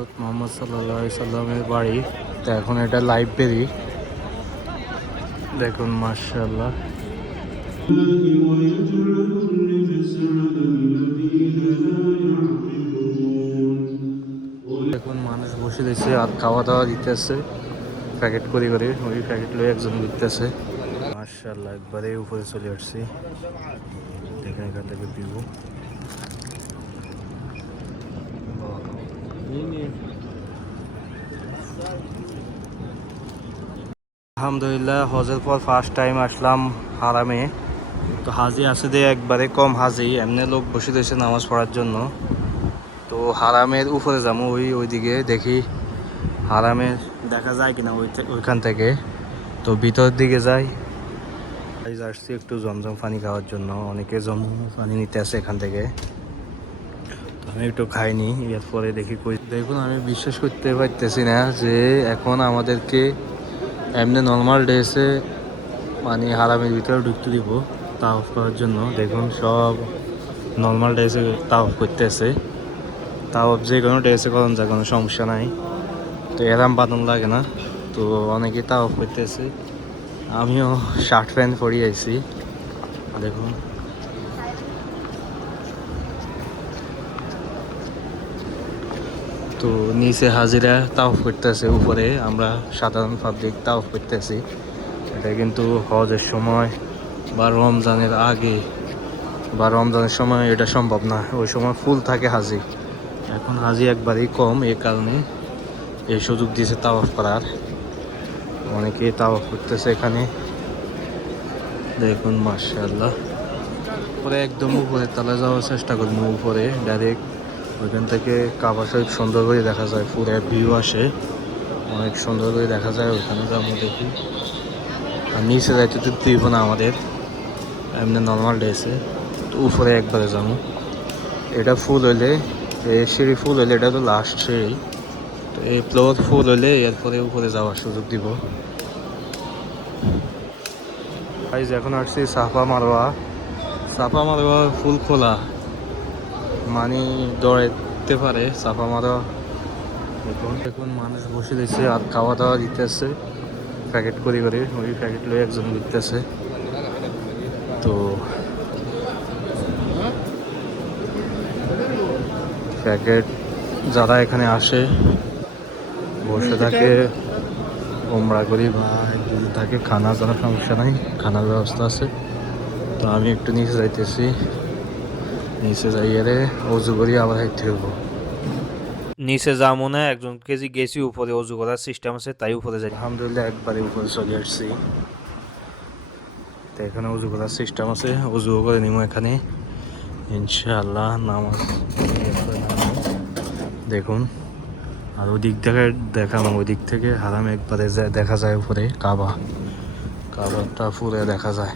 হযরত মুহাম্মদ সাল্লাল্লাহু আলাইহি সাল্লামের বাড়ি। তো এখন এটা লাইব্রেরি, দেখুন মাশাআল্লাহ। দেখুন মানুষ বসে দিয়েছে আর খাওয়া দাওয়া দিতেছে প্যাকেট করে করে, ওই প্যাকেট লয়ে একজন দিতেছে। মাশাআল্লাহ, একবারে উপরে চলে আসছি, দেখেন এখান থেকে ভিউ। আলহামদুলিল্লাহ, হজের পর ফার্স্ট টাইম আসলাম হারামে। তো হাজি আছে দিয়ে একবারে কম হাজি, এমনি লোক বসে রয়েছে নামাজ পড়ার জন্য। তো হারামের উপরে যাবো, ওইদিকে দেখি হারামের দেখা যায় কিনা ওইখান থেকে। তো ভিতরের দিকে যাই। আসছি একটু জমজম পানি খাওয়ার জন্য, অনেকে জমজম পানি নিতে আসে এখান থেকে। তো আমি একটু খাইনি, এরপরে দেখি কই। দেখুন আমি বিশ্বাস করতে পারতেছি না যে এখন আমাদেরকে এমনি নর্মাল ড্রেসে মানে হারামের ভিতরে ঢুকতে দিব তাওয়াফ করার জন্য। দেখুন সব নর্মাল ড্রেসে তাওয়াফ করতেছে। তাওয়াফ যে কোনো ড্রেসে করেন যায়, কোনো সমস্যা নাই। তো এরাম বাদন লাগে না। তো অনেকে তাওয়াফ করতেছে, আমিও শার্ট প্যান্ট পরে আইছি। দেখুন তো নিচে হাজিরা তাওয়াফ করতেছে, উপরে আমরা সাধারণ পাবলিক তাওয়াফ করতেছি। এটা কিন্তু হজের সময় বা রমজানের আগে বা রমজানের সময় এটা সম্ভব না, ওই সময় ফুল থাকে হাজি। এখন হাজি একবারেই কম, এই কারণে এই সুযোগ দিয়েছে তাওয়াফ করার। অনেকে তাওয়াফ করতেছে এখানে, দেখুন মাশাআল্লাহ। পরে একদম উপরে তলা যাওয়ার চেষ্টা করবো, উপরে ডাইরেক্ট ওইখান থেকে কাবা শরীফ সুন্দর করে দেখা যায়, পুরো ভিউ আসে, অনেক সুন্দর করে দেখা যায়। ওইখানে যাবো দেখি। আর নিচে যাইতে তো দিব না আমাদের, এমনি নর্মাল ড্রেসে। তো উপরে একবারে যাবো। এটা ফুল হইলে, এই সিঁড়ি ফুল হইলে এটা তো লাস্ট সিঁড়ি। তো এই ফ্লোর ফুল হইলে এরপরে উপরে যাওয়ার সুযোগ দিব। এখন আসছি সাফা মারওয়া। সাফা মারওয়া ফুল খোলা, মানে দৌড়াইতে পারে সাফা মারওয়া। দেখুন দেখুন মানুষ বসে দিয়েছে আর খাওয়া দাওয়া দিতেছে প্যাকেট করে করে, ওই প্যাকেট লয়ে একজন দিতেছে। তো প্যাকেট যারা এখানে আসে বসে থাকে, ওমরা করি বা যদি থাকে খানা জানার সমস্যা নাই, খানার ব্যবস্থা আছে। তো আমি একটু নিচে যাইতেছি, নিচে যাইয়ে অজু করি আবার হাইতে হবো। নিচে যাবো না, একজন কেজি গেছি, উপরে অজু করার সিস্টেম আছে, তাই উপরে যাই। আলহামদুলিল্লাহ একবারে উপরে চলে আসছি। তো এখানে অজু করার সিস্টেম আছে, অজু করে নিব এখানে ইনশাআল্লাহ। নামাজ দেখুন, আর ওই দিক থেকে দেখালাম, ওই দিক থেকে হারাম একবারে দেখা যায় উপরে কাবাটা ফুলে দেখা যায়।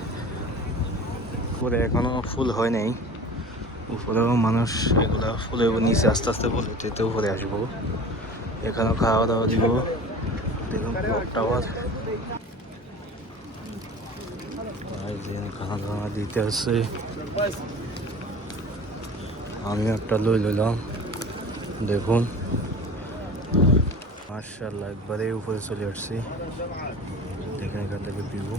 উপরে এখনো ফুল হয় নাই, উপরেও মানুষ এগুলা ফুলে নিচে আস্তে আস্তে ফুল হতে উপরে আসবো। এখানেও খাওয়া দাওয়া দিব। দেখুন ক্লক টাওয়ার, খাওয়া দাওয়া দিতে আসছে। আমি একটা লইলাম, দেখুন মাশাআল্লাহ একবারে উপরে চলে আসছি, দেখেন এখান থেকে ভিউ।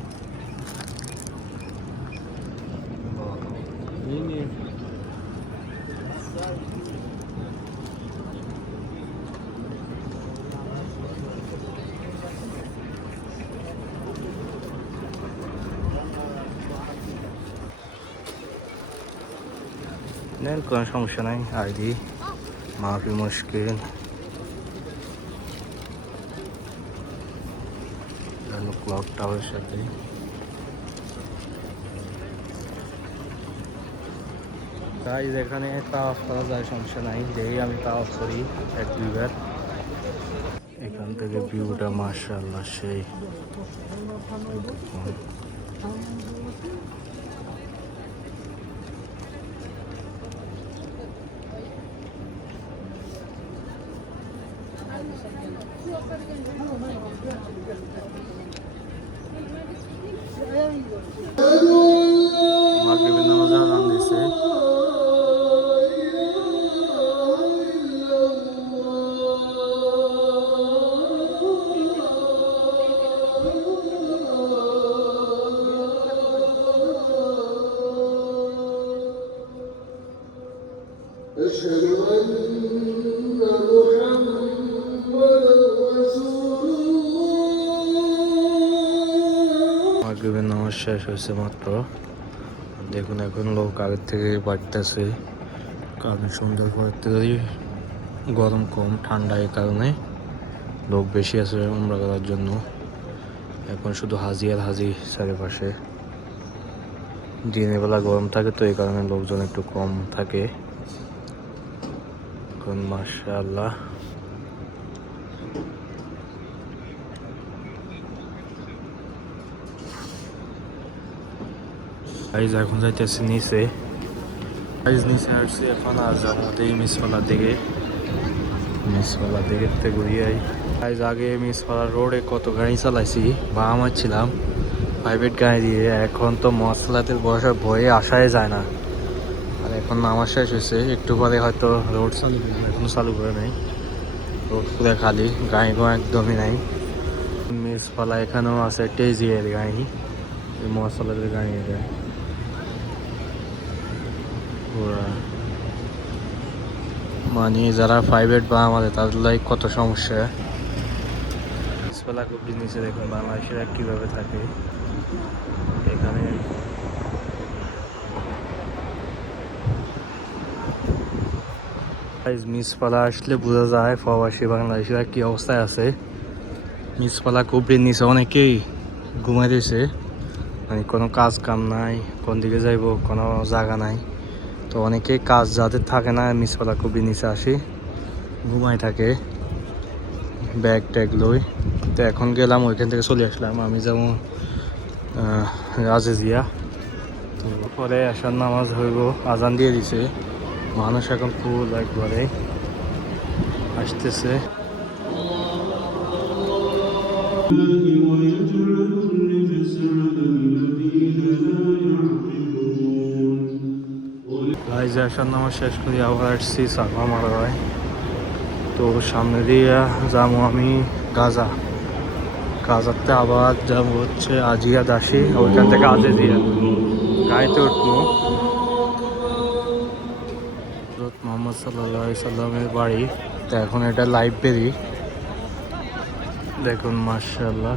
নেন, কোনো সমস্যা নাই, আইডি মাফি মুশকিল। ক্লক টাওয়ারের সাথে তাই এখানে তাওয়াফ করা যায়, সমস্যা নাই। দেখি আমি তাওয়াফ করি এক দুইবার। এখান থেকে ভিউটা মাশাআল্লাহ সেই। মাগরিবের নামাজ আযান দিছে। মাগরিবের নামাজ শেষ হয়েছে মাত্র। দেখুন এখন লোক আগের থেকে বাড়তেছে, কারণ সন্ধ্যার পরের থেকে গরম কম, ঠান্ডা, এই কারণে লোক বেশি আছে উমরা করার জন্য। এখন শুধু হাজি আর হাজি চারিপাশে। দিনের বেলা গরম থাকে তো এই কারণে লোকজন একটু কম থাকে। এখন মাশাআল্লাহ এখন যাইতেছি নিচে। নিচে আসছি এখন, আর যাবো মিসফালার দিকে। মিসফালার দিকে ঘুরিয়ে আগে মিসফালার রোডে কত গাড়ি চালাইছি, বা আমার ছিলাম প্রাইভেট গাড়ি দিয়ে। এখন তো মশলাতের বসার ভয়ে আসাই যায় না। আর এখন নামাজ শেষ হয়েছে, একটু পরে হয়তো রোড চালু করবে, এখনো চালু করে নাই। রোড পুরো খালি, গাড়ি একদমই নাই। মিসফালা এখানেও আছে টেজিয়ার গাড়ি, এই মশলাদের গাড়ি। মানে যারা প্রাইভেট বা আমাদের তাদের লাইক কত সমস্যা। খুব নিচে দেখুন বাংলাদেশের কীভাবে থাকে এখানে। মিসপালা আসলে বোঝা যায় প্রবাসী বাংলাদেশিরা কি অবস্থায় আছে। মিসপালা কুবরির নিচে অনেকেই ঘুমাই দিয়েছে, মানে কোনো কাজ কাম নাই, কোন দিকে যাইব কোনো জায়গা নাই। তো অনেকেই কাজ যাদের থাকে না মিসপালা কুবরির নিচে আসি ঘুমাই থাকে ব্যাগ ট্যাগ লই। তো এখন গেলাম, ওইখান থেকে চলে আসলাম। আমি যেমন রাজেজিয়া, তো পরে আসার নামাজ হইব, আজান দিয়ে দিছে। মানুষ এখন ফুল একবারে আসতেছে। আসার নামাজ শেষ করি আবার আসছি সাফা মারায়। তো সামনে দিয়ে যাবো আমি গাজাতে, আবার যাবো হচ্ছে আজিয়া দাসী, ওইখান থেকে আজিয়া গাড়িতে উঠবো। মোহাম্মদ সাল্লাল্লাহু আলাইহি সাল্লামের বাড়ি। তো এখন এটা লাইব্রেরি, দেখুন মাশাআল্লাহ।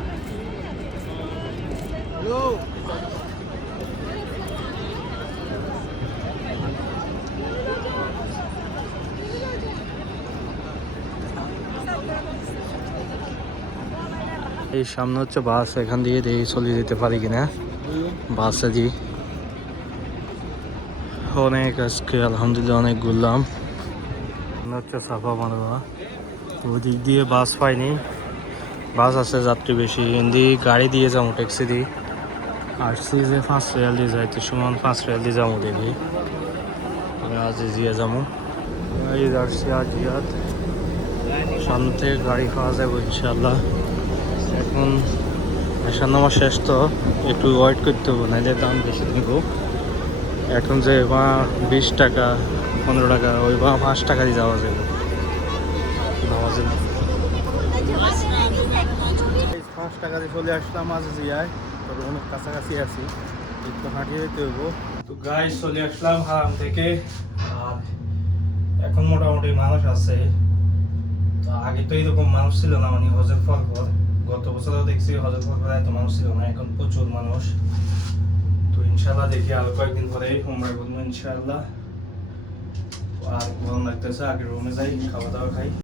এই সামনে হচ্ছে বাস, এখান দিয়ে দেখি চলে যেতে পারি কিনা। বাসে দিই অনেক, আজকে আলহামদুলিল্লাহ অনেক ঘুরলাম। হচ্ছে সাফা মারোয়া, ওদিক দিয়ে বাস পাইনি, বাস আছে যাত্রী বেশি, হিন্দি গাড়ি দিয়ে যাবো, ট্যাক্সি দিই। আসছি যে 5 রিয়াল দিয়ে যাইতে সমান, 5 রিয়াল দিয়ে যাবো দেখি। আজিয়া যাবো, আসছি আজিয়াত, সামনে থেকে গাড়ি পাওয়া যাবো ইনশাল্লাহ। এখন আসার নামা শেষ, তো একটু ওয়েট করতে হবে, নাইলে দাম বেশি নিব। এখন যে 20 টাকা 15 টাকা, ওই 5 টাকা দিয়ে যাওয়া যাবে নামাজে। 5 টাকা দিয়ে চলে আসলাম আজিয়ায়, তো অনেক কাছাকাছি আছি, একটু হাঁটিয়ে যেতে হইব। তো গাইস চলে আসলাম হারাম থেকে, আর এখন মোটামুটি মানুষ আছে। তো আগে তো এরকম মানুষ ছিল না, মানে হজের পর গত বছরও দেখছি হজের পর এত মানুষ ছিল না, এখন প্রচুর মানুষ। তো ইনশাল্লাহ দেখি আরো কয়েকদিন পরে উমরা করবো ইনশাল্লাহ। আর গরম লাগতেছে, আগে রুমে যাই, খাওয়া দাওয়া খাই।